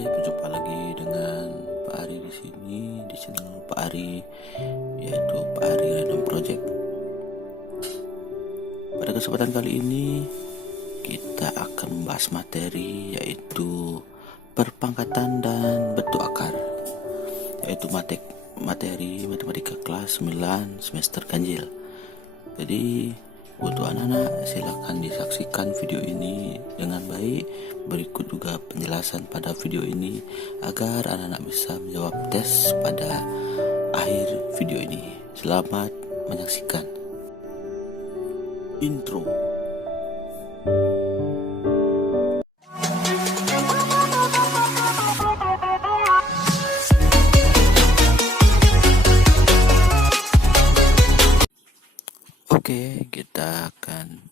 Hai, berjumpa lagi dengan Pak Ari di sini di channel Pak Ari, yaitu Pak Ari Random Project. Pada kesempatan kali ini kita akan membahas materi yaitu perpangkatan dan bentuk akar, yaitu materi matematika kelas 9 semester ganjil. Jadi untuk anak-anak silakan disaksikan video ini dengan baik. Berikut juga penjelasan pada video ini agar anak-anak bisa menjawab tes pada akhir video ini. Selamat menyaksikan. Intro. Oke, kita akan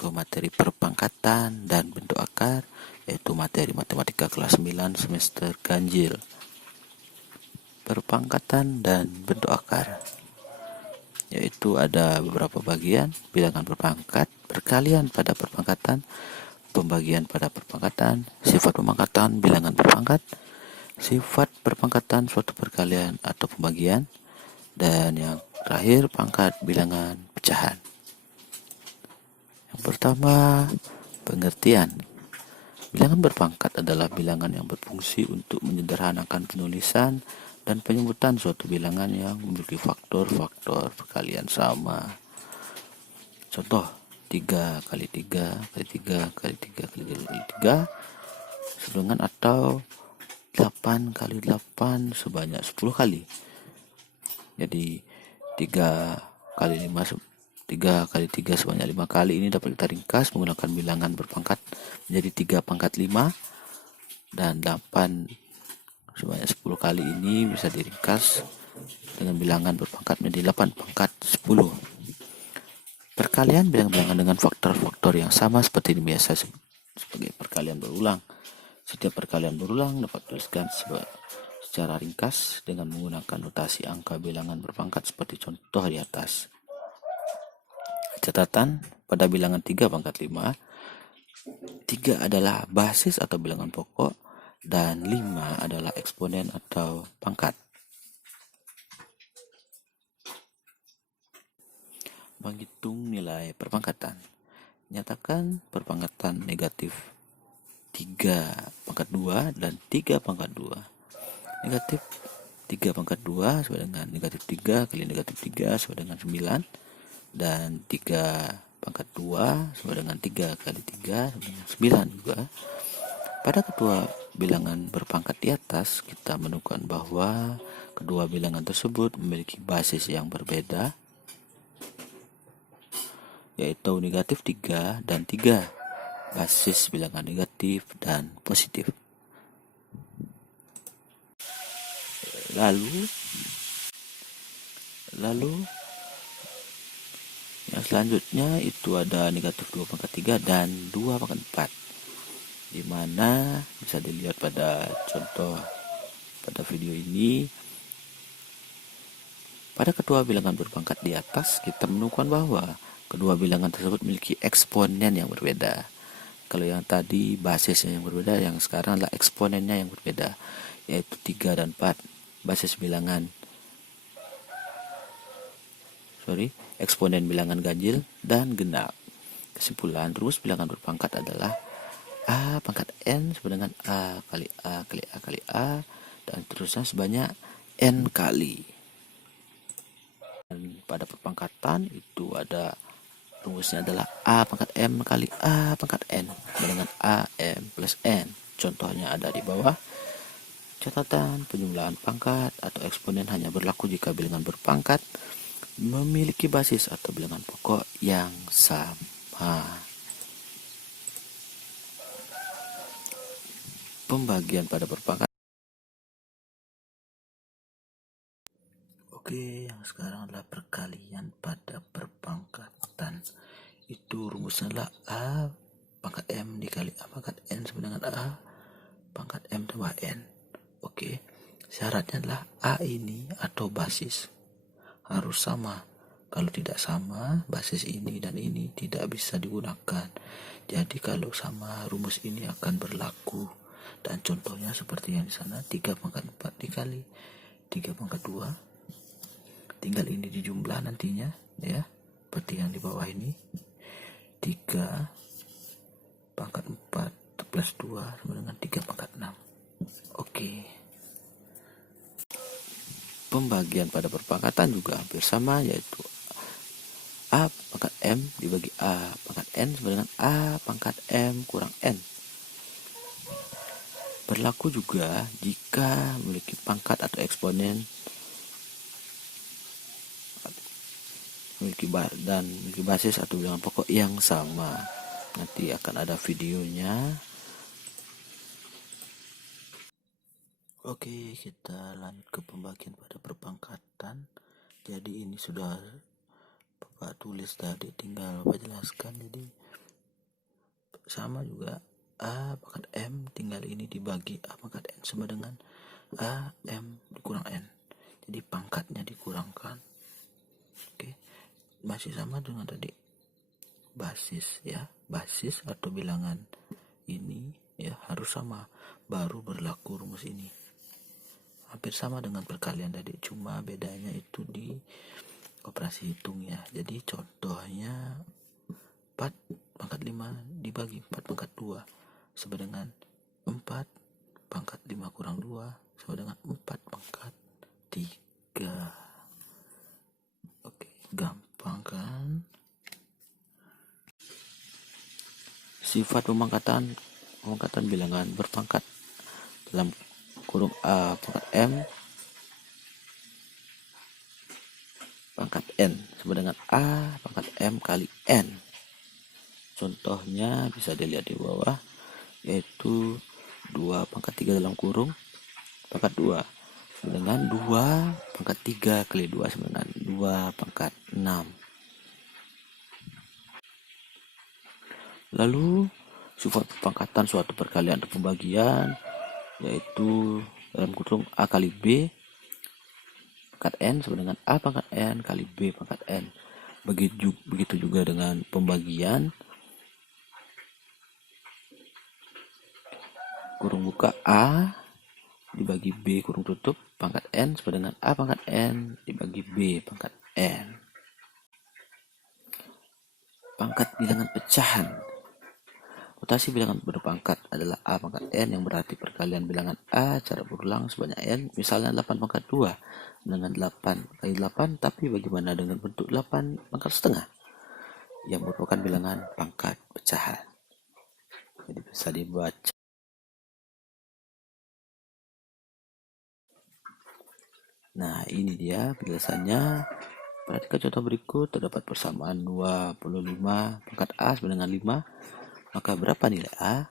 ke materi perpangkatan dan bentuk akar, yaitu materi matematika kelas 9 semester ganjil. Perpangkatan dan bentuk akar, yaitu ada beberapa bagian: bilangan berpangkat, perkalian pada perpangkatan, pembagian pada perpangkatan, sifat pemangkatan bilangan berpangkat, sifat perpangkatan suatu perkalian atau pembagian, dan yang terakhir pangkat bilangan pecahan. Yang pertama, pengertian. Bilangan berpangkat adalah bilangan yang berfungsi untuk menyederhanakan penulisan dan penyebutan suatu bilangan yang memiliki faktor-faktor perkalian sama. Contoh, 3 kali 3 kali 3 kali 3 kali 3 kali 3 sedangkan atau 8 kali 8 sebanyak 10 kali. Jadi 3 kali 3 sebanyak 5 kali ini dapat kita ringkas menggunakan bilangan berpangkat menjadi 3 pangkat 5, dan 8 sebanyak 10 kali ini bisa diringkas dengan bilangan berpangkat menjadi 8 pangkat 10. Perkalian bilangan-bilangan dengan faktor-faktor yang sama seperti ini biasa sebagai perkalian berulang. Setiap perkalian berulang dapat dituliskan secara ringkas dengan menggunakan notasi angka bilangan berpangkat seperti contoh di atas. Catatan, pada bilangan 3 pangkat 5, 3 adalah basis atau bilangan pokok dan 5 adalah eksponen atau pangkat. Menghitung nilai perpangkatan. Nyatakan perpangkatan negatif 3 pangkat 2 dan 3 pangkat 2. Negatif 3 pangkat 2 sama dengan negatif 3 kali negatif 3 sama dengan 9, dan 3 pangkat 2 sama dengan 3 kali 3 sama dengan 9 juga. Pada kedua bilangan berpangkat di atas, kita menemukan bahwa kedua bilangan tersebut memiliki basis yang berbeda, yaitu negatif 3 dan 3, basis bilangan negatif dan positif. Lalu yang selanjutnya itu ada negatif 2 pangkat 3 dan 2 pangkat 4, di mana bisa dilihat pada contoh pada video ini. Pada kedua bilangan berpangkat di atas, kita menemukan bahwa kedua bilangan tersebut memiliki eksponen yang berbeda. Kalau yang tadi basisnya yang berbeda, yang sekarang adalah eksponennya yang berbeda, yaitu 3 dan 4. Eksponen bilangan ganjil dan genap. Kesimpulan, rumus bilangan berpangkat adalah A pangkat N sama dengan A kali A kali A kali A, dan terusnya sebanyak N kali. Dan pada perpangkatan itu ada rumusnya adalah A pangkat M kali A pangkat N sama dengan A M plus N. Contohnya ada di bawah. Catatan, penjumlahan pangkat atau eksponen hanya berlaku jika bilangan berpangkat memiliki basis atau bilangan pokok yang sama. Pembagian pada perpangkatan. Oke, yang sekarang adalah perkalian pada perpangkatan. Itu rumusnya adalah A pangkat M dikali A pangkat N sama dengan A pangkat M tambah N. Oke, syaratnya adalah A ini atau basis harus sama. Kalau tidak sama, basis ini dan ini tidak bisa digunakan. Jadi kalau sama, rumus ini akan berlaku. Dan contohnya seperti yang di sana, 3 pangkat 4 dikali 3 pangkat 2. Tinggal ini dijumlah nantinya ya, seperti yang di bawah ini. 3 pangkat 4 plus 2 sama dengan 3 pangkat 6. Oke. Pembagian pada perpangkatan juga hampir sama, yaitu A pangkat M dibagi A pangkat N sama dengan A pangkat M kurang N. Berlaku juga jika memiliki pangkat atau eksponen memiliki basis atau bilangan pokok yang sama. Nanti akan ada videonya. Oke, kita lanjut ke pembagian pada perpangkatan. Jadi ini sudah Bapak tulis tadi, tinggal Bapak jelaskan. Jadi sama juga, A pangkat M tinggal ini dibagi A pangkat N sama dengan A M dikurang N. Jadi pangkatnya dikurangkan. Oke, masih sama dengan tadi, basis ya, basis atau bilangan ini ya harus sama, baru berlaku rumus ini. Hampir sama dengan perkalian tadi, cuma bedanya itu di operasi hitungnya. Jadi contohnya 4 pangkat 5 dibagi 4 pangkat 2 sama dengan 4 pangkat 5 kurang 2 sama dengan 4 pangkat 3. Oke, gampang kan? Sifat pemangkatan bilangan berpangkat dalam kurung A pangkat M pangkat N sama dengan A pangkat M kali N. Contohnya bisa dilihat di bawah, yaitu 2 pangkat 3 dalam kurung pangkat 2 sama dengan 2 pangkat 3 kali 2 sama dengan 2 pangkat 6. Lalu sifat pemangkatan suatu perkalian atau pembagian, yaitu dalam kurung A kali B pangkat N sama dengan A pangkat N kali B pangkat N. Begitu juga dengan pembagian kurung buka A dibagi B kurung tutup pangkat N sama dengan A pangkat N dibagi B pangkat N. Pangkat bilangan pecahan. Notasi bilangan berpangkat adalah A pangkat N, yang berarti perkalian bilangan A cara berulang sebanyak N. Misalnya 8 pangkat 2 dengan 8 kali 8, tapi bagaimana dengan bentuk 8 pangkat setengah yang merupakan bilangan pangkat pecahan? Jadi bisa dibaca. Nah, ini dia penjelasannya. Perhatikan contoh berikut. Terdapat persamaan 25 pangkat A sama dengan 5. Maka berapa nilai A?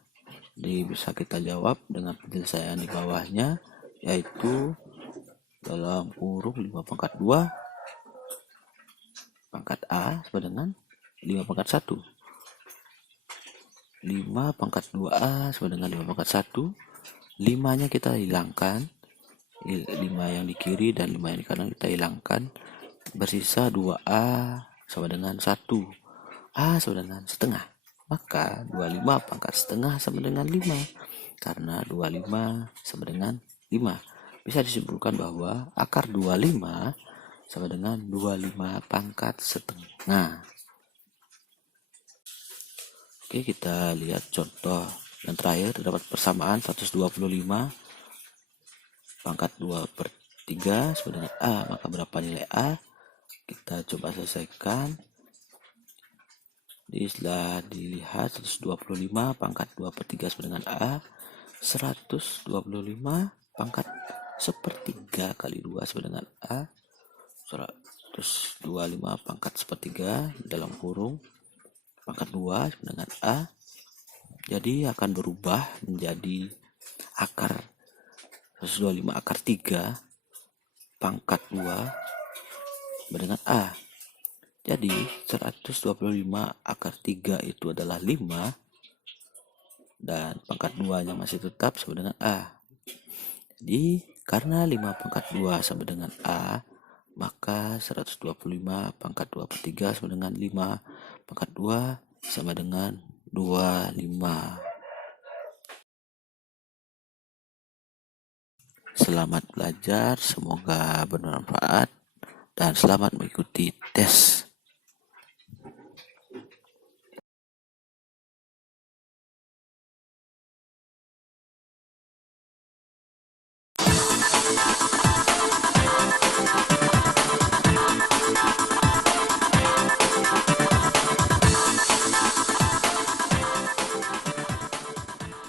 Jadi bisa kita jawab dengan penyelesaian di bawahnya, yaitu dalam kurung 5 pangkat 2 pangkat A sama dengan 5 pangkat 1. 5 pangkat 2A sama dengan 5 pangkat 1. 5 nya kita hilangkan, 5 yang di kiri dan 5 yang di kanan kita hilangkan. Bersisa 2A sama dengan 1. A sama dengan setengah. Maka 25 pangkat setengah sama dengan 5. Karena 25 sama dengan 5. Bisa disimpulkan bahwa akar 25 sama dengan 25 pangkat setengah. Oke, kita lihat contoh yang terakhir. Terdapat persamaan 125 pangkat 2/3 sama dengan A. Maka berapa nilai A? Kita coba selesaikan. Jadi setelah dilihat 125 pangkat 2/3 sama dengan A, 125 pangkat 1/3 kali 2 sama dengan A, 125 pangkat 1/3 dalam kurung pangkat 2 sama dengan A. Jadi akan berubah menjadi akar 125 akar 3 pangkat 2 sama dengan A. Jadi 125 akar 3 itu adalah 5 dan pangkat 2 nya masih tetap sama dengan A. Jadi karena 5 pangkat 2 sama dengan A, maka 125 pangkat 2/3 sama dengan 5 pangkat 2 sama dengan 25. Selamat belajar, semoga bermanfaat, dan selamat mengikuti tes